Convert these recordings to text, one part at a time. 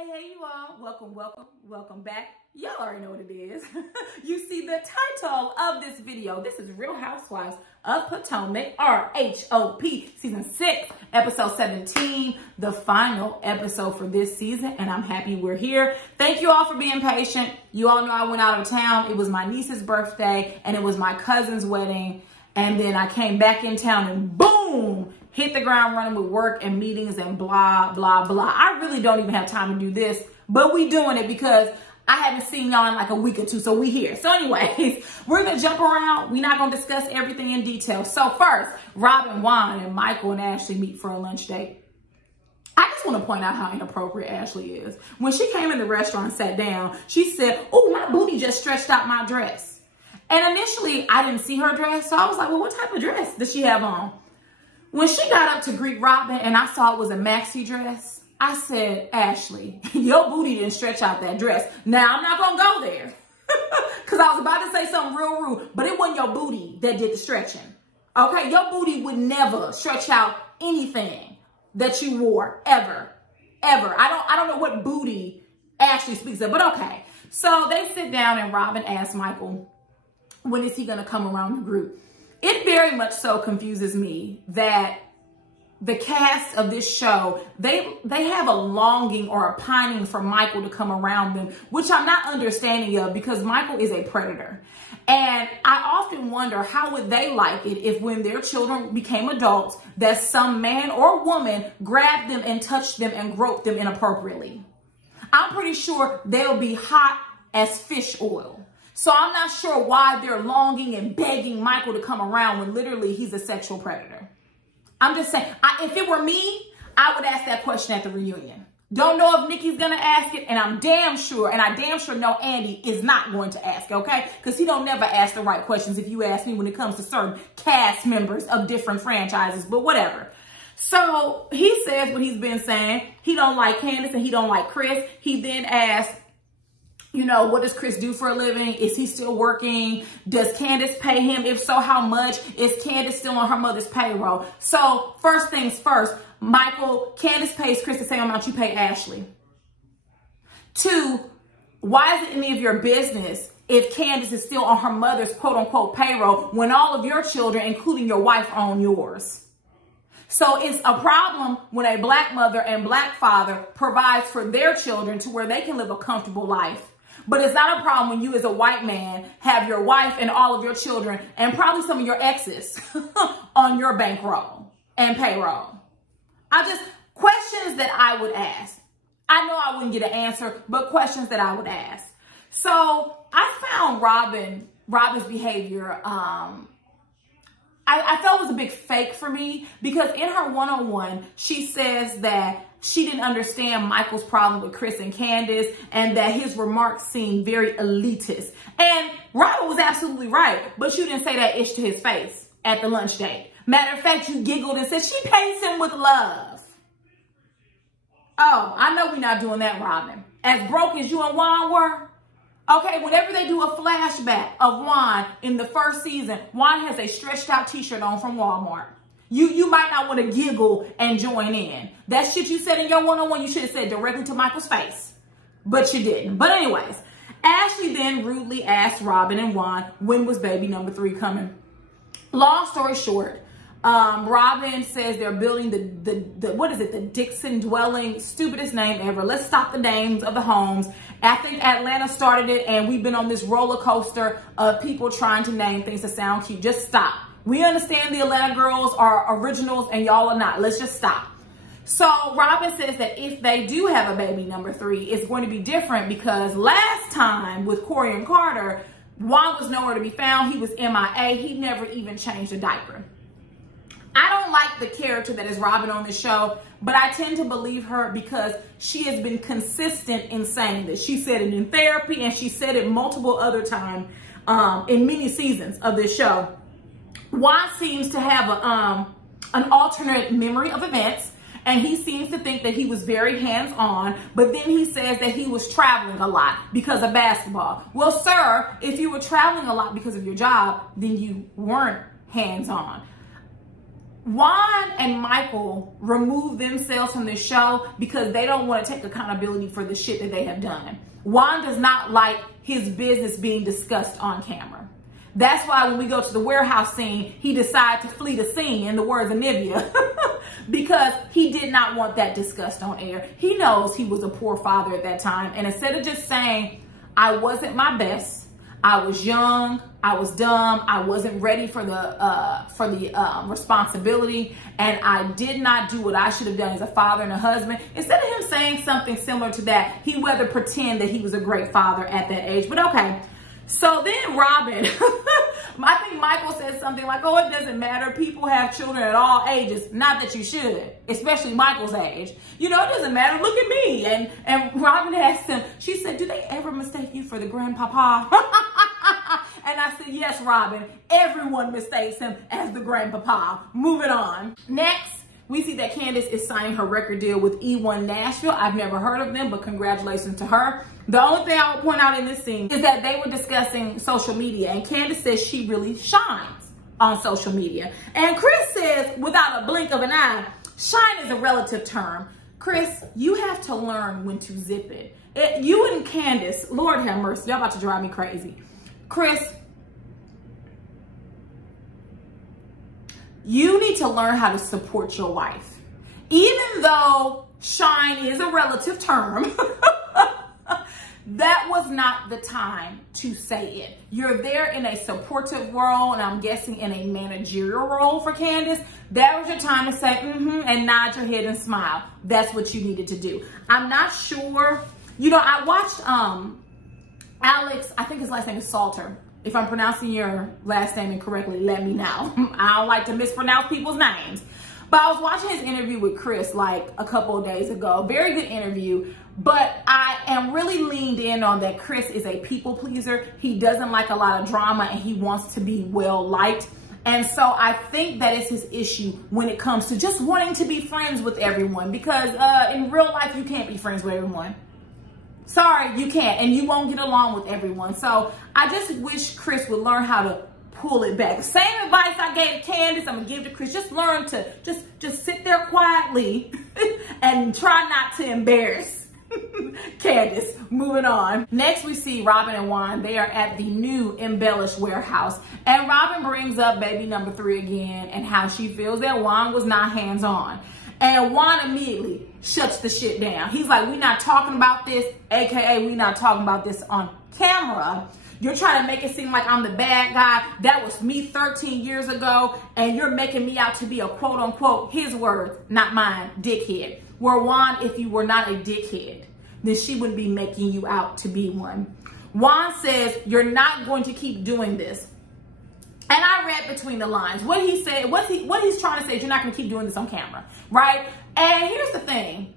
Hey, you all. Welcome back. Y'all already know what it is. You see the title of this video. This is Real Housewives of Potomac, RHOP, season 6, episode 17, the final episode for this season, and I'm happy we're here. Thank you all for being patient. You all know I went out of town. It was my niece's birthday, and it was my cousin's wedding, and then I came back in town, and boom! Hit the ground running with work and meetings and blah, blah, blah. I really don't even have time to do this, but we doing it because I haven't seen y'all in like a week or two, so we here. So anyways, we're gonna jump around. We're not gonna discuss everything in detail. So first, Robin, Juan, and Michael and Ashley meet for a lunch date. I just want to point out how inappropriate Ashley is. When she came in the restaurant and sat down, she said, "Oh, my booty just stretched out my dress." And initially, I didn't see her dress, so I was like, well, what type of dress does she have on? When she got up to greet Robin and I saw it was a maxi dress, I said, Ashley, your booty didn't stretch out that dress. Now, I'm not going to go there because I was about to say something real rude, but it wasn't your booty that did the stretching. Okay, your booty would never stretch out anything that you wore, ever. I don't know what booty Ashley speaks of, but okay. So they sit down and Robin asks Michael, when is he going to come around the group? It very much so confuses me that the cast of this show, they have a longing or a pining for Michael to come around them, which I'm not understanding of because Michael is a predator. And I often wonder how would they like it if when their children became adults that some man or woman grabbed them and touched them and groped them inappropriately. I'm pretty sure they'll be hot as fish oil. So I'm not sure why they're longing and begging Michael to come around when literally he's a sexual predator. I'm just saying, if it were me, I would ask that question at the reunion. Don't know if Nikki's going to ask it, and I'm damn sure, and I damn sure know Andy is not going to ask, okay? Because he don't never ask the right questions if you ask me when it comes to certain cast members of different franchises, but whatever. So he says what he's been saying. He don't like Candace and he don't like Chris. He then asks, you know, what does Chris do for a living? Is he still working? Does Candace pay him? If so, how much? Is Candace still on her mother's payroll? So first things first, Michael, Candace pays Chris the same amount you pay Ashley. 2, why is it any of your business if Candace is still on her mother's quote unquote payroll when all of your children, including your wife, are on yours? So it's a problem when a black mother and black father provides for their children to where they can live a comfortable life. But it's not a problem when you as a white man have your wife and all of your children and probably some of your exes on your bankroll and payroll. Questions that I would ask. I know I wouldn't get an answer, but questions that I would ask. So I found Robin's behavior, I felt it was a big fake for me because in her one-on-one, she says that she didn't understand Michael's problem with Chris and Candace and that his remarks seemed very elitist. And Robin was absolutely right, but you didn't say that ish to his face at the lunch date. Matter of fact, you giggled and said she pays him with love. Oh, I know we're not doing that, Robin. As broke as you and Juan were, okay, whenever they do a flashback of Juan in the first season, Juan has a stretched out t-shirt on from Walmart. You might not want to giggle and join in. That shit you said in your one-on-one, you should have said directly to Michael's face. But you didn't. But anyways, Ashley then rudely asked Robin and Juan, when was baby number 3 coming? Long story short, Robin says they're building the Dixon dwelling, stupidest name ever. Let's stop the names of the homes. I think Atlanta started it and we've been on this roller coaster of people trying to name things that sound cute. Just stop. We understand the Atlanta girls are originals and y'all are not. Let's just stop. So Robin says that if they do have a baby number 3, it's going to be different because last time with Corey and Carter, Juan was nowhere to be found. He was MIA. He never even changed a diaper. I don't like the character that is Robin on the show, but I tend to believe her because she has been consistent in saying this. She said it in therapy and she said it multiple other times in many seasons of this show. Juan seems to have an alternate memory of events and he seems to think that he was very hands-on, but then he says that he was traveling a lot because of basketball. Well, sir, if you were traveling a lot because of your job, then you weren't hands-on. Juan and Michael remove themselves from the show because they don't want to take accountability for the shit that they have done. Juan does not like his business being discussed on camera. That's why when we go to the warehouse scene, he decided to flee the scene, in the words of Nivea, because he did not want that discussed on air. He knows he was a poor father at that time. And instead of just saying, I wasn't my best, I was young, I was dumb, I wasn't ready for the responsibility, and I did not do what I should have done as a father and a husband. Instead of him saying something similar to that, he rather pretend that he was a great father at that age. But okay. So then Robin, I think Michael said something like, oh, it doesn't matter. People have children at all ages. Not that you should, especially Michael's age. You know, it doesn't matter. Look at me. And Robin asked him, she said, do they ever mistake you for the grandpapa? And I said, yes, Robin. Everyone mistakes him as the grandpapa. Moving on. Next, we see that Candace is signing her record deal with E17 Nashville. I've never heard of them, but congratulations to her. The only thing I would point out in this scene is that they were discussing social media, and Candace says she really shines on social media. And Chris says, without a blink of an eye, shine is a relative term. Chris, you have to learn when to zip it. You and Candace, Lord have mercy, y'all about to drive me crazy. Chris, you need to learn how to support your wife. Even though shine is a relative term, that was not the time to say it. You're there in a supportive role, and I'm guessing in a managerial role for Candace. That was your time to say, and nod your head and smile. That's what you needed to do. I'm not sure. You know, I watched Alex, I think his last name is Salter. If I'm pronouncing your last name incorrectly, let me know. I don't like to mispronounce people's names. But I was watching his interview with Chris like a couple of days ago. Very good interview. But I am really leaned in on that Chris is a people pleaser. He doesn't like a lot of drama, and he wants to be well liked. And so I think that is his issue when it comes to just wanting to be friends with everyone. Because in real life, you can't be friends with everyone. Sorry, you can't. And you won't get along with everyone. So I just wish Chris would learn how to pull it back. Same advice I gave Candace, I'm gonna give to Chris. Just learn to just sit there quietly and try not to embarrass Candace. Moving on. Next, we see Robin and Juan. They are at the new embellished warehouse, and Robin brings up baby number 3 again and how she feels that Juan was not hands-on. And Juan immediately shuts the shit down. He's like, we're not talking about this, aka we're not talking about this on camera. You're trying to make it seem like I'm the bad guy. That was me 13 years ago, and you're making me out to be a quote-unquote, his words, not mine, dickhead. Where Juan, if you were not a dickhead, then she wouldn't be making you out to be one. Juan says, you're not going to keep doing this. And I read between the lines. What he said, what he's trying to say is you're not going to keep doing this on camera, right? And here's the thing.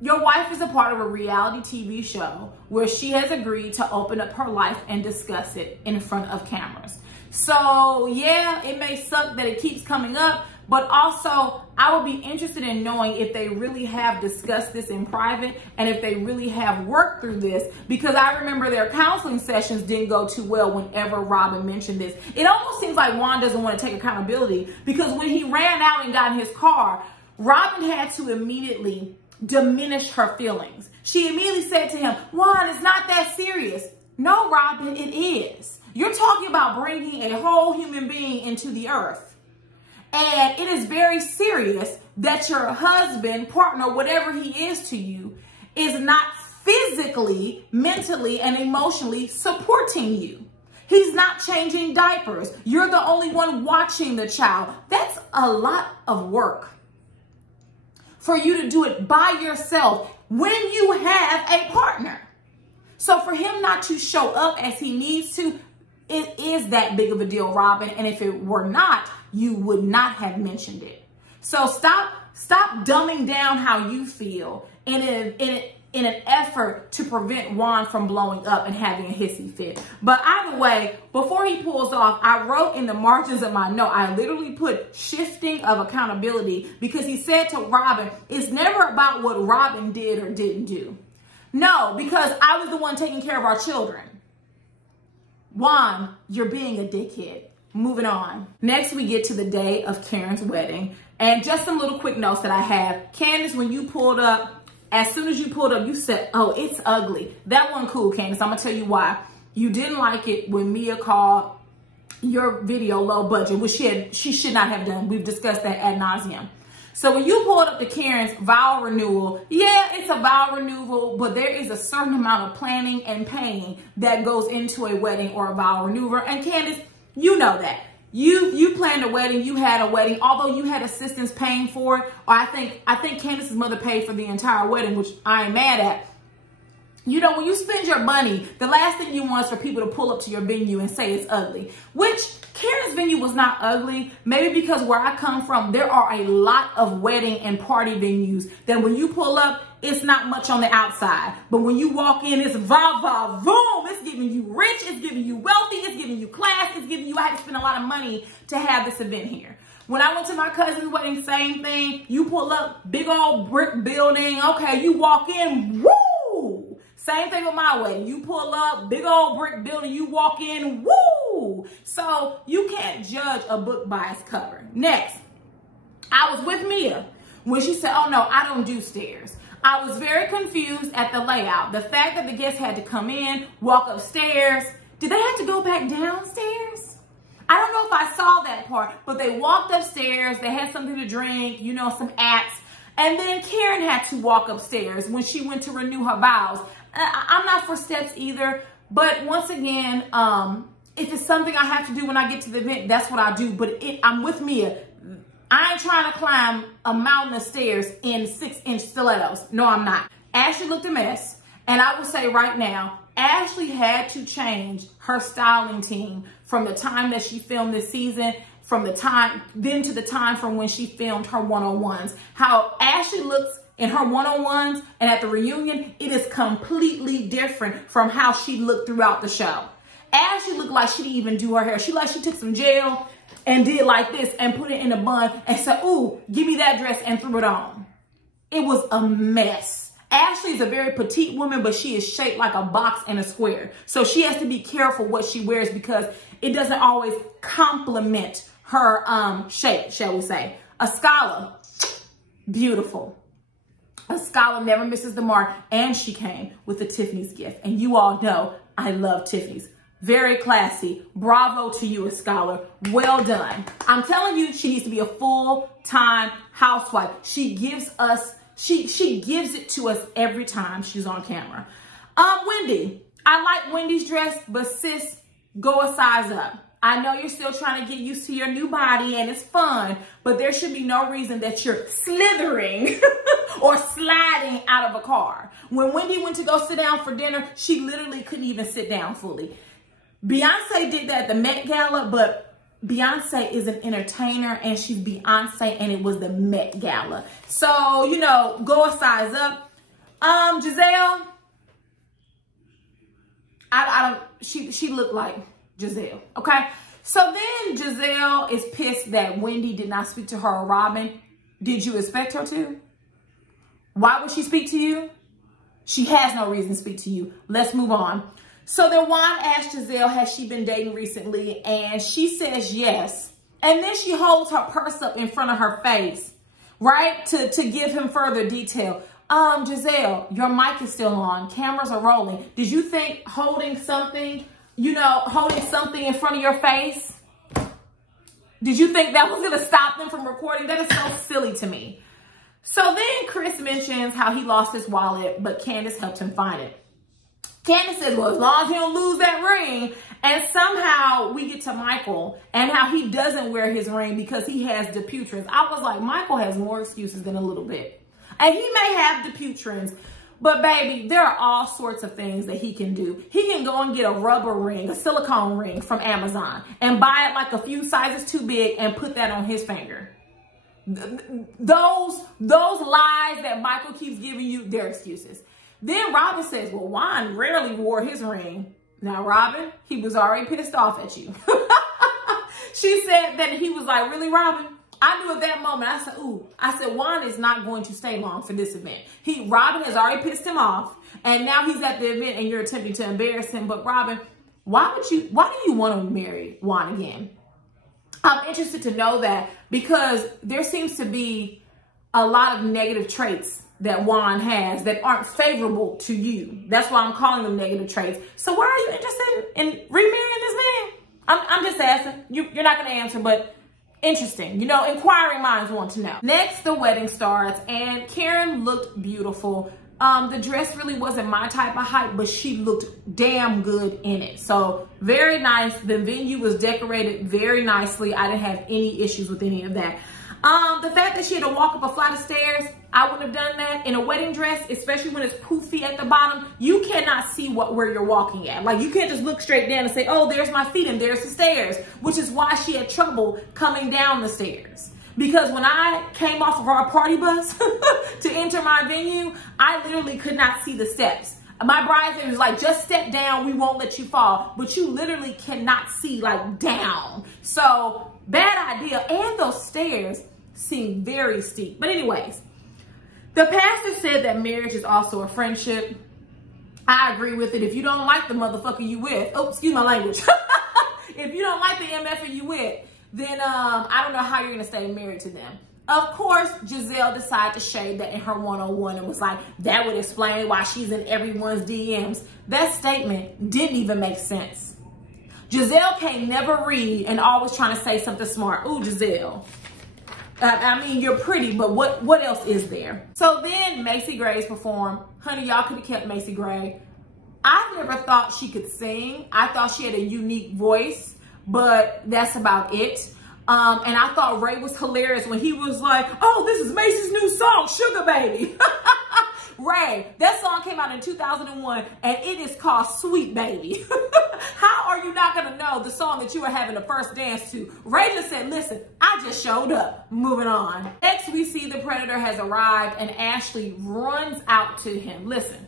Your wife is a part of a reality TV show where she has agreed to open up her life and discuss it in front of cameras. So yeah, it may suck that it keeps coming up, but also I would be interested in knowing if they really have discussed this in private and if they really have worked through this, because I remember their counseling sessions didn't go too well whenever Robin mentioned this. It almost seems like Juan doesn't want to take accountability, because when he ran out and got in his car, Robin had to immediately diminish her feelings. She immediately said to him, Juan, it's not that serious. No, Robin, it is. You're talking about bringing a whole human being into the earth. And it is very serious that your husband, partner, whatever he is to you, is not physically, mentally, and emotionally supporting you. He's not changing diapers. You're the only one watching the child. That's a lot of work for you to do it by yourself when you have a partner. So for him not to show up as he needs to, it is that big of a deal, Robin. And if it were not, you would not have mentioned it. So stop dumbing down how you feel in an effort to prevent Juan from blowing up and having a hissy fit. But either way, before he pulls off, I wrote in the margins of my note, I literally put shifting of accountability, because he said to Robin, it's never about what Robin did or didn't do. No, because I was the one taking care of our children. Juan, you're being a dickhead. Moving on. Next, we get to the day of Karen's wedding. And just some little quick notes that I have. Candace, when you pulled up, as soon as you pulled up, you said, oh, it's ugly. That wasn't cool, Candace. I'm going to tell you why. You didn't like it when Mia called your video low budget, which she should not have done. We've discussed that ad nauseum. So when you pulled up to Karen's vow renewal, yeah, it's a vow renewal, but there is a certain amount of planning and paying that goes into a wedding or a vow renewal. And Candace, you know that. You planned a wedding, you had a wedding, although you had assistance paying for it, or I think Candace's mother paid for the entire wedding, which I ain't mad at. You know, when you spend your money, the last thing you want is for people to pull up to your venue and say it's ugly, which Karen's venue was not ugly. Maybe because where I come from, there are a lot of wedding and party venues that when you pull up, it's not much on the outside. But when you walk in, it's va va voom. It's giving you rich, it's giving you wealthy, it's giving you class, it's giving you, I had to spend a lot of money to have this event here. When I went to my cousin's wedding, same thing. You pull up, big old brick building. Okay, you walk in, woo! Same thing with my wedding. You pull up, big old brick building, you walk in, woo! So you can't judge a book by its cover. Next, I was with Mia when she said, oh no, I don't do stairs. I was very confused at the layout. The fact that the guests had to come in, walk upstairs. Did they have to go back downstairs? I don't know if I saw that part, but they walked upstairs. They had something to drink, you know, some apps. And then Karen had to walk upstairs when she went to renew her vows. I'm not for steps either, but once again, if it's something I have to do when I get to the event, that's what I do. But I'm with Mia. I ain't trying to climb a mountain of stairs in 6-inch stilettos. No, I'm not. Ashley looked a mess. And I will say right now, Ashley had to change her styling team from the time that she filmed this season, from the time, then to the time from when she filmed her one-on-ones. How Ashley looks in her one-on-ones and at the reunion, it is completely different from how she looked throughout the show. Ashley looked like she didn't even do her hair. She took some gel and did like this and put it in a bun and said, ooh, give me that dress, and threw it on. It was a mess. Ashley is a very petite woman, but she is shaped like a box and a square. So she has to be careful what she wears because it doesn't always complement her shape, shall we say. A scholar, beautiful. A scholar never misses the mark, and she came with a Tiffany's gift. And you all know I love Tiffany's. Very classy. Bravo to you, a scholar. Well done. I'm telling you, she needs to be a full-time housewife. She gives us, she gives it to us every time she's on camera. Wendy, I like Wendy's dress, but sis, go a size up. I know you're still trying to get used to your new body and it's fun, but there should be no reason that you're slithering or sliding out of a car. When Wendy went to go sit down for dinner, she literally couldn't even sit down fully. Beyonce did that at the Met Gala, but Beyonce is an entertainer and she's Beyonce and it was the Met Gala. So, you know, go a size up. Giselle, she looked like Giselle, okay? So then Giselle is pissed that Wendy did not speak to her or Robin. Did you expect her to? Why would she speak to you? She has no reason to speak to you. Let's move on. So then Juan asked Giselle, has she been dating recently? And she says yes. And then she holds her purse up in front of her face, right? To give him further detail. Giselle, your mic is still on. Cameras are rolling. Did you think holding something, you know, holding something in front of your face, did you think that was going to stop them from recording? That is so silly to me. So then Chris mentions how he lost his wallet, but Candace helped him find it. Candace says, well, as long as he don't lose that ring. And somehow we get to Michael and how he doesn't wear his ring because he has Dupuytren's. I was like, Michael has more excuses than a little bit. And he may have Dupuytren's, but baby, there are all sorts of things that he can do. He can go and get a rubber ring, a silicone ring from Amazon and buy it like a few sizes too big and put that on his finger. Those lies that Michael keeps giving you, they're excuses. Then Robin says, well, Juan rarely wore his ring. Now, Robin, he was already pissed off at you. She said that he was like, really, Robin? I knew at that moment, I said, ooh, I said, Juan is not going to stay long for this event. Robin has already pissed him off. And now he's at the event and you're attempting to embarrass him. But Robin, why do you want to marry Juan again? I'm interested to know that because there seems to be a lot of negative traits that Juan has that aren't favorable to you. That's why I'm calling them negative traits. So why are you interested in remarrying this man? I'm just asking. You're not going to answer, but interesting. You know, inquiring minds want to know. Next, the wedding starts, and Karen looked beautiful. The dress really wasn't my type of hype, but she looked damn good in it. So very nice. The venue was decorated very nicely. I didn't have any issues with any of that. The fact that she had to walk up a flight of stairs, I wouldn't have done that. In a wedding dress, especially when it's poofy at the bottom, you cannot see where you're walking at. Like, you can't just look straight down and say, oh, there's my feet and there's the stairs, which is why she had trouble coming down the stairs. Because when I came off of our party bus to enter my venue, I literally could not see the steps. My bridesmaid was like, just step down, we won't let you fall. But you literally cannot see, like, down. So, bad idea. And those stairs seem very steep. But anyways, the pastor said that marriage is also a friendship. I agree with it. If you don't like the motherfucker you with, oh, excuse my language. If you don't like the MF you with, then I don't know how you're going to stay married to them. Of course, Giselle decided to shade that in her one-on-one and was like, that would explain why she's in everyone's DMs. That statement didn't even make sense. Giselle can't never read and always trying to say something smart. Ooh, Giselle. I mean, you're pretty, but what else is there? So then Macy Gray's performed. Honey, y'all could have kept Macy Gray. I never thought she could sing. I thought she had a unique voice, but that's about it. And I thought Ray was hilarious when he was like, oh, this is Macy's new song, Sugar Baby. Ray, that song came out in 2001 and it is called Sweet Baby. How are you not gonna know the song that you were having the first dance to? Ray just said, listen, I just showed up. Moving on. Next, we see the Predator has arrived and Ashley runs out to him. Listen,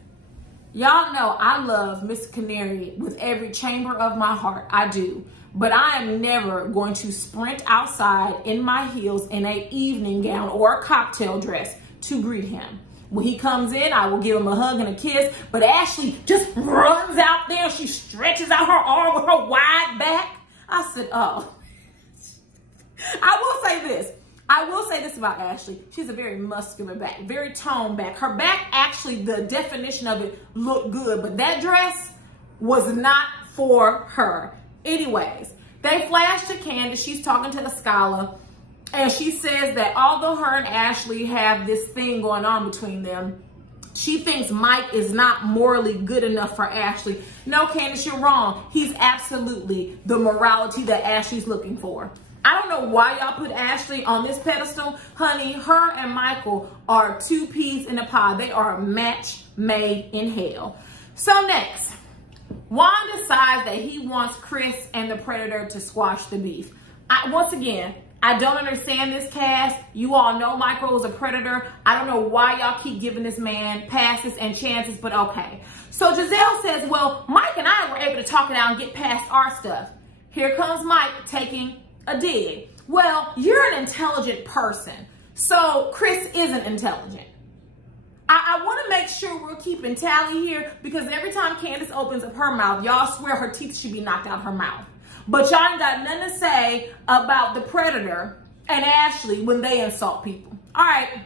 y'all know I love Miss Canary with every chamber of my heart. I do. But I am never going to sprint outside in my heels in an evening gown or a cocktail dress to greet him. When he comes in, I will give him a hug and a kiss, but Ashley just runs out there. She stretches out her arm with her wide back. I said, oh. I will say this about Ashley. She's a very muscular back, very toned back. Her back, actually, the definition of it looked good, but that dress was not for her. Anyways, they flash to Candace. She's talking to the scholar. And she says that although her and Ashley have this thing going on between them, she thinks Mike is not morally good enough for Ashley. No, Candace, you're wrong. He's absolutely the morality that Ashley's looking for. I don't know why y'all put Ashley on this pedestal. Honey, her and Michael are two peas in a pod. They are a match made in hell. So next, Juan decides that he wants Chris and the Predator to squash the beef. Once again, I don't understand this cast. You all know Michael is a predator. I don't know why y'all keep giving this man passes and chances, but okay. So Giselle says, well, Mike and I were able to talk it out and get past our stuff. Here comes Mike taking a dig. Well, you're an intelligent person. So Chris isn't intelligent. I want to make sure we're keeping tally here because every time Candace opens up her mouth, y'all swear her teeth should be knocked out her mouth. But y'all ain't got nothing to say about the Predator and Ashley when they insult people. All right.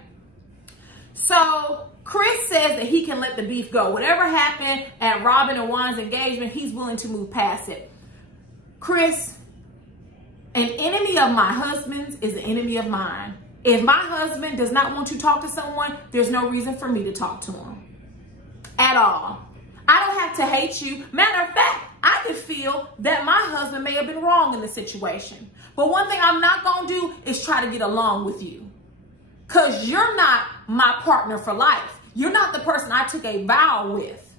So Chris says that he can let the beef go. Whatever happened at Robin and Juan's engagement, he's willing to move past it. Chris, an enemy of my husband's is an enemy of mine. If my husband does not want to talk to someone, there's no reason for me to talk to him at all. I don't have to hate you. Matter of fact, I could feel that my husband may have been wrong in the situation. But one thing I'm not going to do is try to get along with you. Because you're not my partner for life. You're not the person I took a vow with.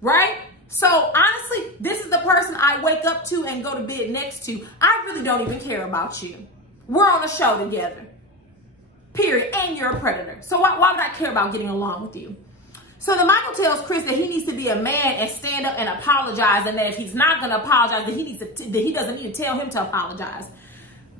Right? So honestly, this is the person I wake up to and go to bed next to. I really don't even care about you. We're on a show together. Period. And you're a predator. So why would I care about getting along with you? So then Michael tells Chris that he needs to be a man and stand up and apologize, and that if he's not going to apologize, that he doesn't need to tell him to apologize.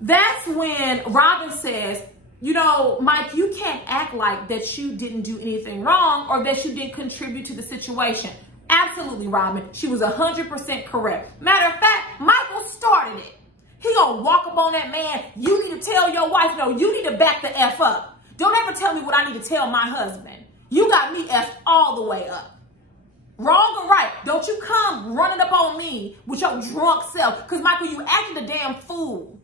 That's when Robin says, you know, Mike, you can't act like that you didn't do anything wrong or that you didn't contribute to the situation. Absolutely, Robin. She was 100% correct. Matter of fact, Michael started it. He gonna walk up on that man. You need to tell your wife, no, you need to back the F up. Don't ever tell me what I need to tell my husband. You got me F'd all the way up. Wrong or right, don't you come running up on me with your drunk self. Because, Michael, you acted a damn fool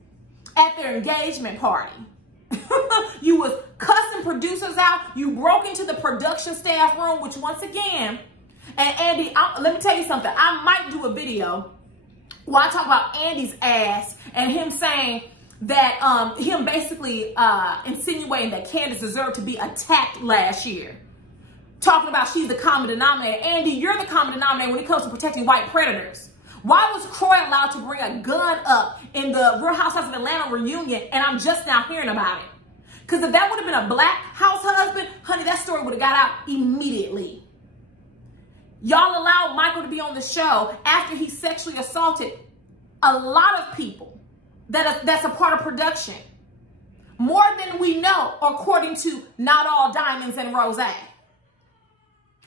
at their engagement party. You was cussing producers out. You broke into the production staff room, which once again, and Andy, let me tell you something. I might do a video where I talk about Andy's ass and him saying that, him basically insinuating that Candace deserved to be attacked last year. Talking about she's the common denominator. Andy, you're the common denominator when it comes to protecting white predators. Why was Croy allowed to bring a gun up in the Real Housewives of Atlanta reunion and I'm just now hearing about it? Because if that would have been a black house husband, honey, that story would have got out immediately. Y'all allowed Michael to be on the show after he sexually assaulted a lot of people that's a part of production. More than we know, according to Not All Diamonds and Rose.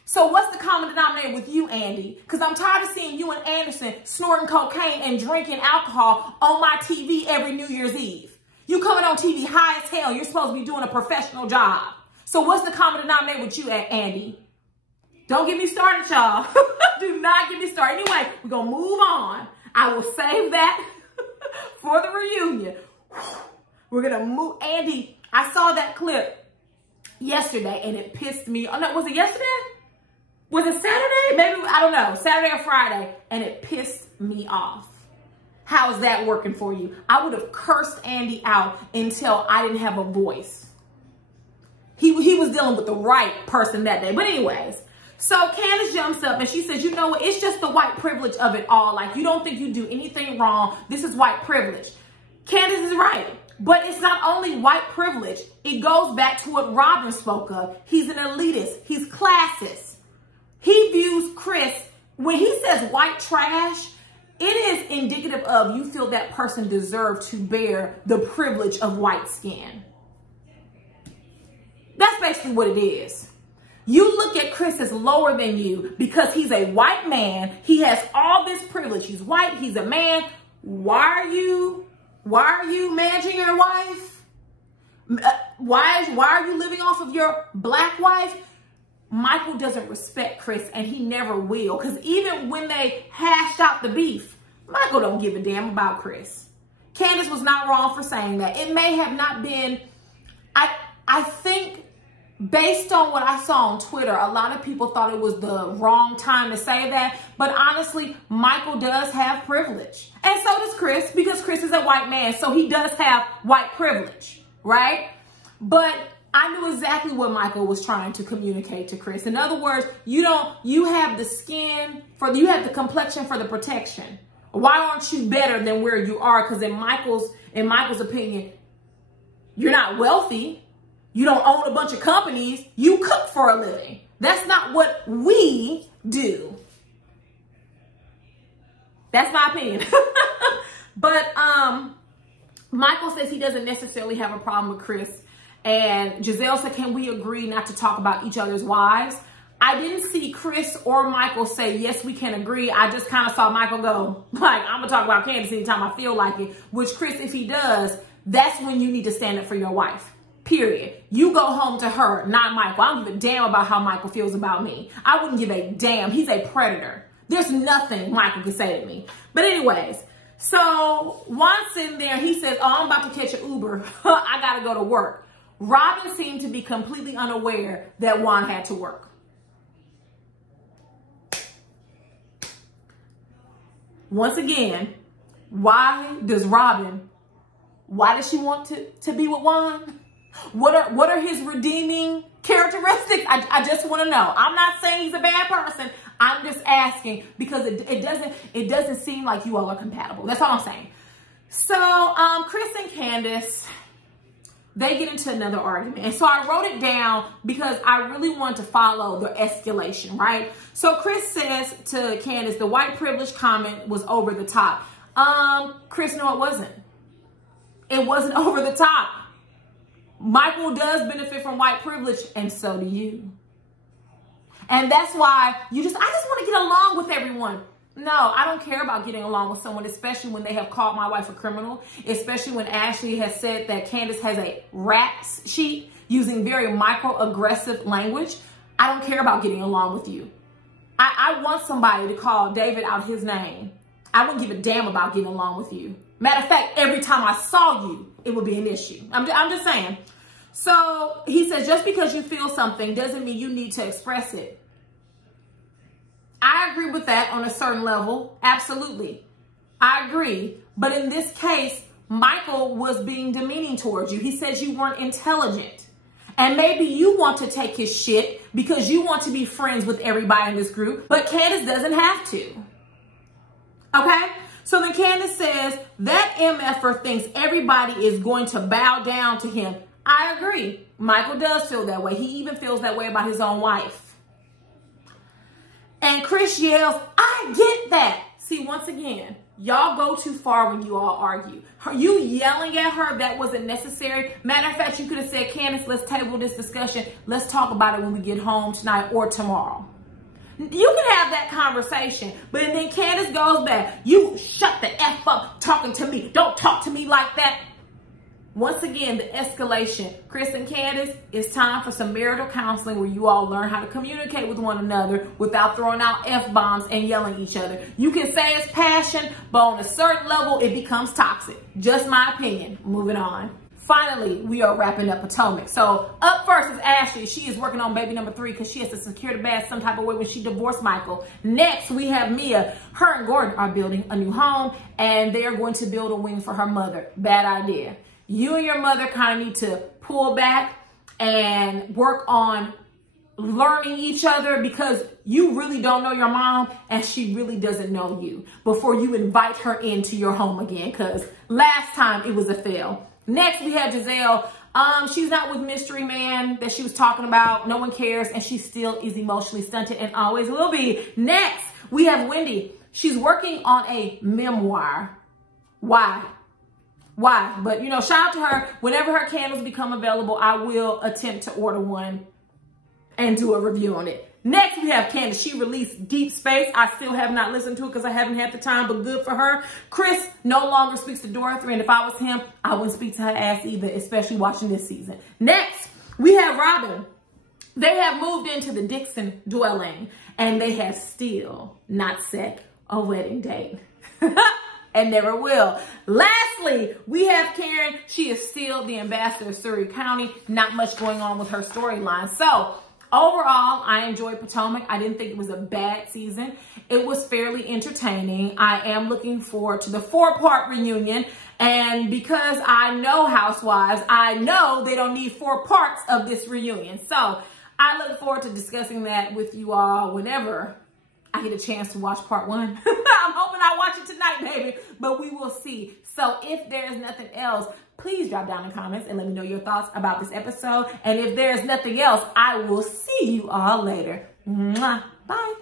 So what's the common denominator with you, Andy? Because I'm tired of seeing you and Anderson snorting cocaine and drinking alcohol on my TV every New Year's Eve. You coming on TV high as hell. You're supposed to be doing a professional job. So what's the common denominator with you, Andy? Don't get me started, y'all. Do not get me started. Anyway, we're going to move on. I will save that for the reunion. We're going to move. Andy, I saw that clip yesterday and it pissed me. Oh, no, was it yesterday? Was it Saturday? Maybe, I don't know. Saturday or Friday. And it pissed me off. How's that working for you? I would have cursed Andy out until I didn't have a voice. He was dealing with the right person that day. But anyways, so Candace jumps up and she says, you know what? It's just the white privilege of it all. Like, you don't think you do anything wrong. This is white privilege. Candace is right. But it's not only white privilege. It goes back to what Robin spoke of. He's an elitist. He's classist. He views Chris, when he says white trash, it is indicative of you feel that person deserved to bear the privilege of white skin. That's basically what it is. You look at Chris as lower than you because he's a white man. He has all this privilege. He's white. He's a man. Why are you managing your wife? Why are you living off of your black wife? Michael doesn't respect Chris and he never will. Because even when they hashed out the beef, Michael don't give a damn about Chris. Candace was not wrong for saying that. It may have not been, I think based on what I saw on Twitter, a lot of people thought it was the wrong time to say that. But honestly, Michael does have privilege. And so does Chris, because Chris is a white man. So he does have white privilege, right? But I knew exactly what Michael was trying to communicate to Chris. In other words, you have the skin you have the complexion for the protection. Why aren't you better than where you are? Because in Michael's opinion, you're not wealthy. You don't own a bunch of companies. You cook for a living. That's not what we do. That's my opinion. But Michael says he doesn't necessarily have a problem with Chris. And Giselle said, can we agree not to talk about each other's wives? I didn't see Chris or Michael say, yes, we can agree. I just kind of saw Michael go, like, I'm going to talk about Candace anytime I feel like it. Which, Chris, if he does, that's when you need to stand up for your wife. Period. You go home to her, not Michael. I don't give a damn about how Michael feels about me. I wouldn't give a damn. He's a predator. There's nothing Michael can say to me. But anyways, so Juan's sitting there. He says, oh, I'm about to catch an Uber. I got to go to work. Robin seemed to be completely unaware that Juan had to work. Once again, why does she want to be with Juan? What are his redeeming characteristics? I just want to know. I'm not saying he's a bad person. I'm just asking because it doesn't seem like you all are compatible. That's all I'm saying. So Chris and Candace, they get into another argument. And so I wrote it down because I really want to follow the escalation, right? So Chris says to Candace, the white privilege comment was over the top. Chris, no, it wasn't. It wasn't over the top. Michael does benefit from white privilege, and so do you. And that's why I just want to get along with everyone. No, I don't care about getting along with someone, especially when they have called my wife a criminal, especially when Ashley has said that Candace has a rap sheet using very microaggressive language. I don't care about getting along with you. I want somebody to call David out his name. I wouldn't give a damn about getting along with you. Matter of fact, every time I saw you, it would be an issue. I'm just saying. So he says, just because you feel something doesn't mean you need to express it. I agree with that on a certain level. Absolutely. I agree. But in this case, Michael was being demeaning towards you. He says you weren't intelligent. And maybe you want to take his shit because you want to be friends with everybody in this group, but Candace doesn't have to. Okay? So then Candace says that MFer thinks everybody is going to bow down to him. I agree. Michael does feel that way. He even feels that way about his own wife. And Chris yells, I get that. See, once again, y'all go too far when you all argue. You yelling at her, that wasn't necessary. Matter of fact, you could have said, Candace, let's table this discussion. Let's talk about it when we get home tonight or tomorrow. You can have that conversation, but then Candace goes back. You shut the F up talking to me. Don't talk to me like that. Once again, the escalation. Chris and Candace, it's time for some marital counseling where you all learn how to communicate with one another without throwing out F-bombs and yelling at each other. You can say it's passion, but on a certain level, it becomes toxic. Just my opinion. Moving on. Finally, we are wrapping up Potomac. So up first is Ashley. She is working on baby number 3 because she has to secure the bag some type of way when she divorced Michael. Next, we have Mia. Her and Gordon are building a new home, and they are going to build a wing for her mother. Bad idea. You and your mother kind of need to pull back and work on learning each other because you really don't know your mom and she really doesn't know you before you invite her into your home again, because last time it was a fail. Next, we have Giselle. She's not with Mystery Man that she was talking about. No one cares, and she still is emotionally stunted and always will be. Next, we have Wendy. She's working on a memoir. Why? But, you know, shout out to her. Whenever her candles become available, I will attempt to order one and do a review on it. Next, we have Candace. She released Deep Space. I still have not listened to it because I haven't had the time, but good for her. Chris no longer speaks to Dorothy, and if I was him, I wouldn't speak to her ass either, especially watching this season. Next, we have Robin. They have moved into the Dixon dwelling, and they have still not set a wedding date. And never will. Lastly, we have Karen. She is still the ambassador of Surrey County. Not much going on with her storyline. So overall, I enjoyed Potomac. I didn't think it was a bad season. It was fairly entertaining. I am looking forward to the 4-part reunion. And because I know Housewives, I know they don't need 4 parts of this reunion. So I look forward to discussing that with you all whenever I get a chance to watch part 1. I'm hoping I watch it tonight, baby, but we will see. So if there's nothing else, please drop down in the comments and let me know your thoughts about this episode. And if there's nothing else, I will see you all later. Mwah. Bye.